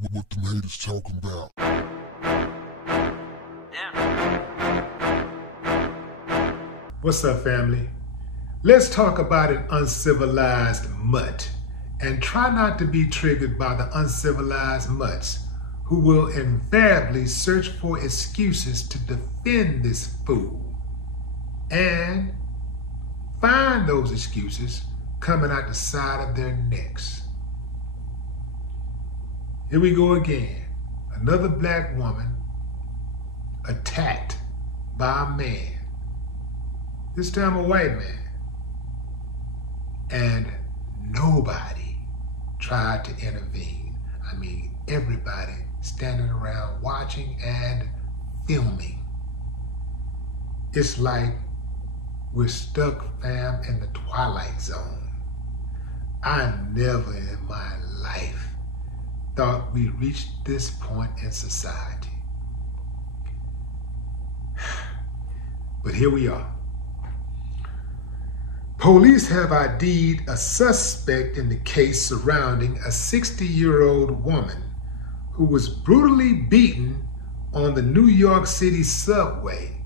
What the haters talking about? What's up, family? Let's talk about an uncivilized mutt, and try not to be triggered by the uncivilized mutts who will invariably search for excuses to defend this fool and find those excuses coming out the side of their necks. Here we go again. Another black woman attacked by a man, this time a white man, and nobody tried to intervene. I mean, everybody standing around watching and filming. It's like we're stuck, fam, in the Twilight Zone. I never in my life thought we reached this point in society. But here we are. Police have ID'd a suspect in the case surrounding a 60-year-old woman who was brutally beaten on the New York City subway.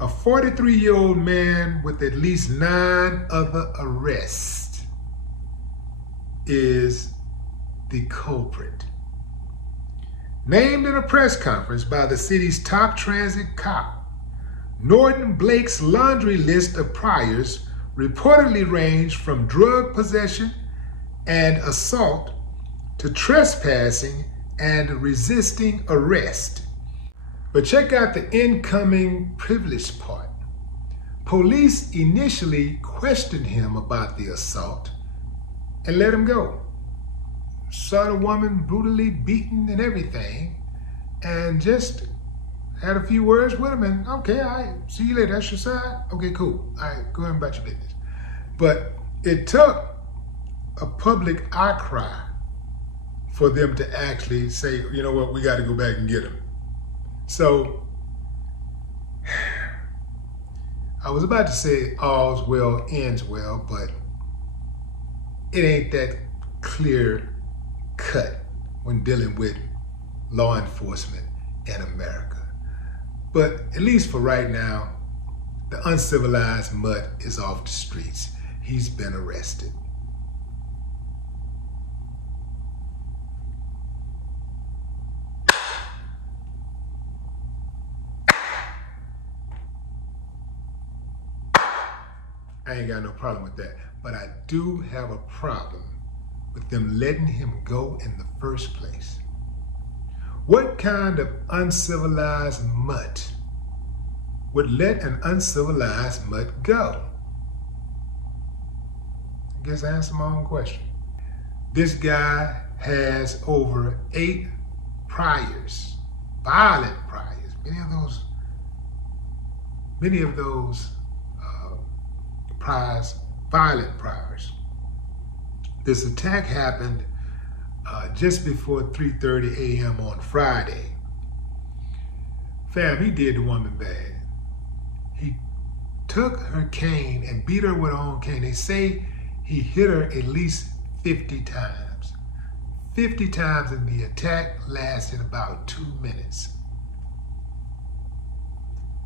A 43-year-old man with at least 9 other arrests is the culprit. Named in a press conference by the city's top transit cop, Norton Blake's laundry list of priors reportedly ranged from drug possession and assault to trespassing and resisting arrest. But check out the incoming privileged part. Police initially questioned him about the assault and let him go. Saw the woman brutally beaten and everything, and just had a few words with him, and okay, all right, see you later, that's your side? Okay, cool, all right, go ahead about your business. But it took a public outcry for them to actually say, you know what, we got to go back and get him. So, I was about to say all's well ends well, but it ain't that clear cut when dealing with law enforcement in America. But at least for right now, the uncivilized mutt is off the streets. He's been arrested. I ain't got no problem with that, but I do have a problem with them letting him go in the first place. What kind of uncivilized mutt would let an uncivilized mutt go? I guess I answered my own question. This guy has over 8 priors, violent priors. Many of those violent priors. This attack happened just before 3:30 a.m. on Friday. Fam, he did the woman bad. He took her cane and beat her with her own cane. They say he hit her at least 50 times. 50 times, and the attack lasted about 2 minutes.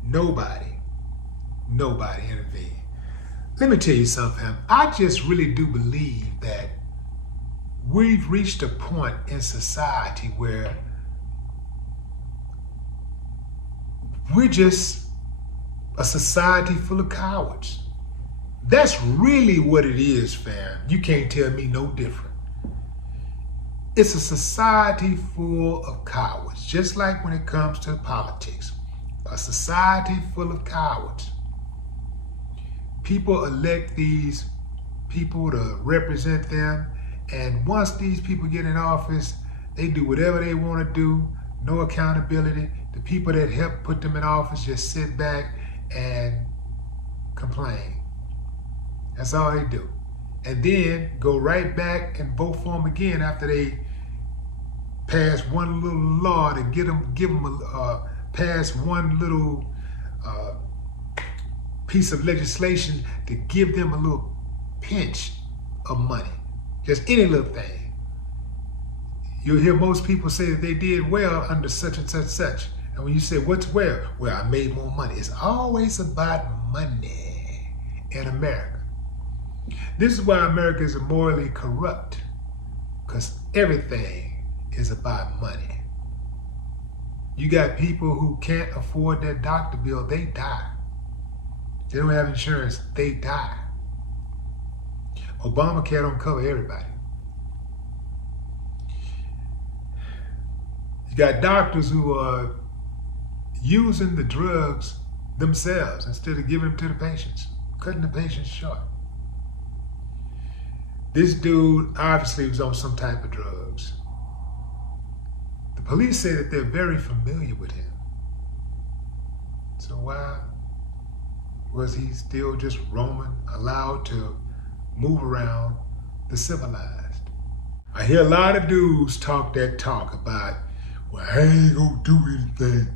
Nobody intervened. Let me tell you something, fam. I just really do believe that we've reached a point in society where we're just a society full of cowards. That's really what it is, fam. You can't tell me no different. It's a society full of cowards, just like when it comes to politics. A society full of cowards. People elect these people to represent them, and once these people get in office, they do whatever they want to do, no accountability. The people that help put them in office just sit back and complain. That's all they do. And then go right back and vote for them again after they pass one little law to pass one little piece of legislation to give them a little pinch of money. Just any little thing. you'll hear most people say that they did well under such and such such. And when you say, what's well? Well, I made more money. It's always about money in America. This is why America is morally corrupt, because everything is about money. You got people who can't afford their doctor bill, they die. They don't have insurance, they die. Obamacare don't cover everybody. You got doctors who are using the drugs themselves instead of giving them to the patients, cutting the patients short. This dude obviously was on some type of drugs. The police say that they're very familiar with him. So why was he still just roaming, allowed to move around the civilized? I hear a lot of dudes talk that talk about, well, I ain't gonna do anything.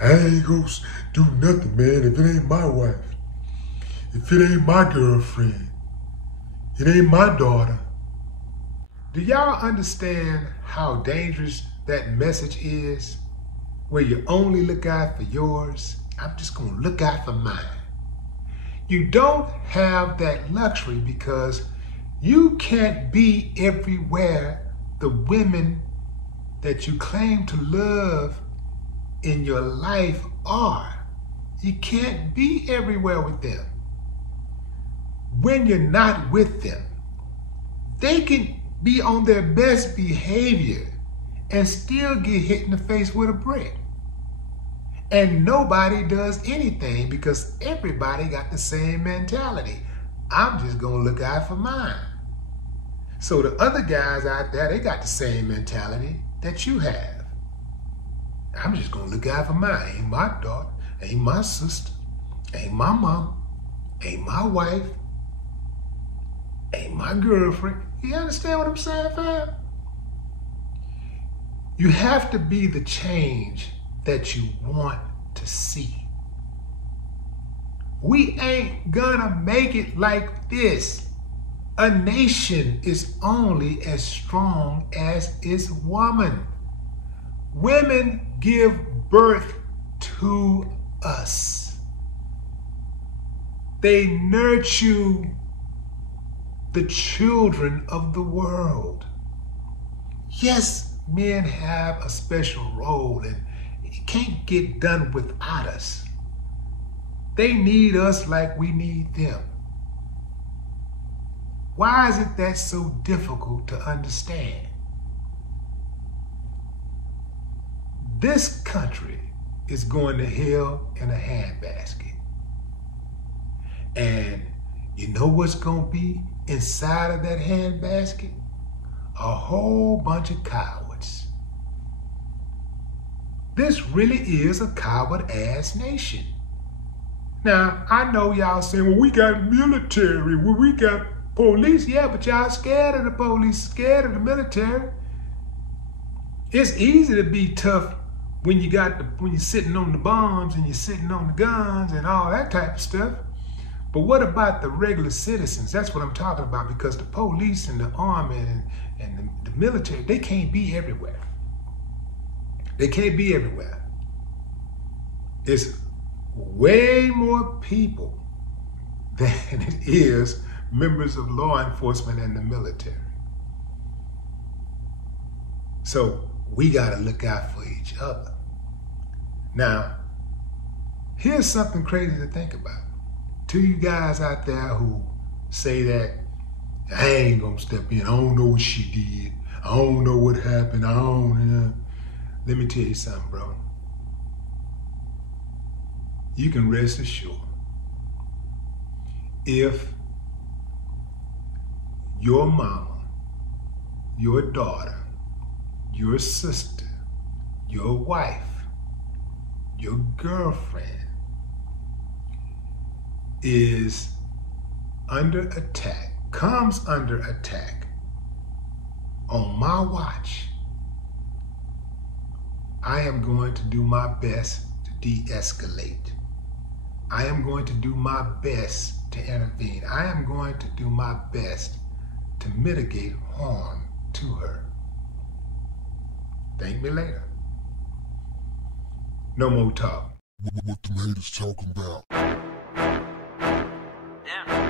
I ain't gonna do nothing, man, if it ain't my wife. If it ain't my girlfriend. It ain't my daughter. Do y'all understand how dangerous that message is? Where you only look out for yours. I'm just gonna look out for mine. You don't have that luxury because you can't be everywhere the women that you claim to love in your life are. You can't be everywhere with them. When you're not with them, they can be on their best behavior and still get hit in the face with a brick. And nobody does anything because everybody got the same mentality. I'm just gonna look out for mine. So the other guys out there, they got the same mentality that you have. I'm just gonna look out for mine. Ain't my daughter, ain't my sister, ain't my mom, ain't my wife, ain't my girlfriend. You understand what I'm saying, fam? You have to be the change that you want to see. We ain't gonna make it like this. A nation is only as strong as its woman. Women give birth to us. They nurture the children of the world. Yes, men have a special role and it can't get done without us. They need us like we need them. Why is it that's so difficult to understand? This country is going to hell in a handbasket. And you know what's going to be inside of that handbasket? A whole bunch of cowards. This really is a coward-ass nation. Now, I know y'all saying, well, we got military, well, we got police. Yeah, but y'all scared of the police, scared of the military. It's easy to be tough when you're sitting on the bombs and you're sitting on the guns and all that type of stuff. But what about the regular citizens? That's what I'm talking about, because the police and the army and the military, they can't be everywhere. They can't be everywhere. It's way more people than it is members of law enforcement and the military. So we gotta look out for each other. Now, here's something crazy to think about. To you guys out there who say that, I ain't gonna step in, I don't know what she did, I don't know what happened, I don't, let me tell you something, bro. You can rest assured, if your mama, your daughter, your sister, your wife, your girlfriend is under attack, comes under attack on my watch, I am going to do my best to de-escalate. I am going to do my best to intervene. I am going to do my best to mitigate harm to her. Thank me later. No more talk. What them haters talking about? Damn.